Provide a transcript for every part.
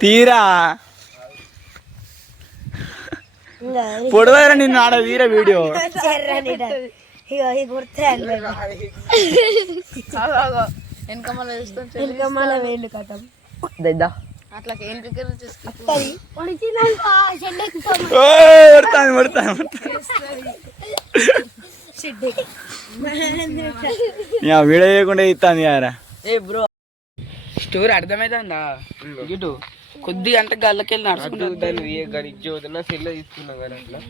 తీరా పొడవరా నిన్ను ఆడ తీరా వీడియో వెనకమాల వేలు కట్టం అట్లా వీడియో చేయకుండా ఇస్తాను యారా. బ్రో స్టోరీ అర్థమైతుందా? ఇటు కొద్దిగా అంటే గల్లకెళ్ళి నడుచుకుంటాను ఏ గడి చదువుతున్నా సెల్ తీసుకున్నా కానీ అట్లా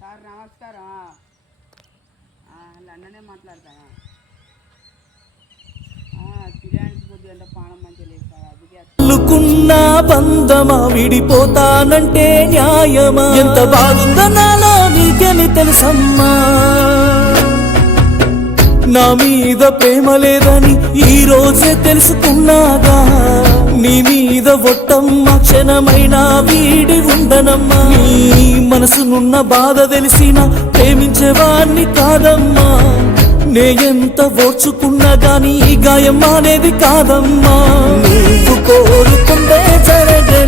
సార్ నమస్కారం. లండనే మాట్లాడతానా? పిల్లానికి కొద్దిగా పానం మంచిగా లేదు సార్, అందుకే బంధమా విడిపోతానంటే న్యాయమా? ఎంత బాగుందో నాలో నీకెని తెలుసమ్మా. నా మీద ప్రేమ లేదని ఈ రోజే తెలుసుకున్నాగా. నీ మీద ఒట్టమ్మ క్షణమైనా వీడి ఉండనమ్మా. నీ మనసునున్న బాధ తెలిసిన ప్రేమించేవాణ్ణి కాదమ్మా. నే ఎంత ఓర్చుకున్నా గాని ఈ గాయం అనేది కాదమ్మా. నువ్వు కోరుకుంటే జరగని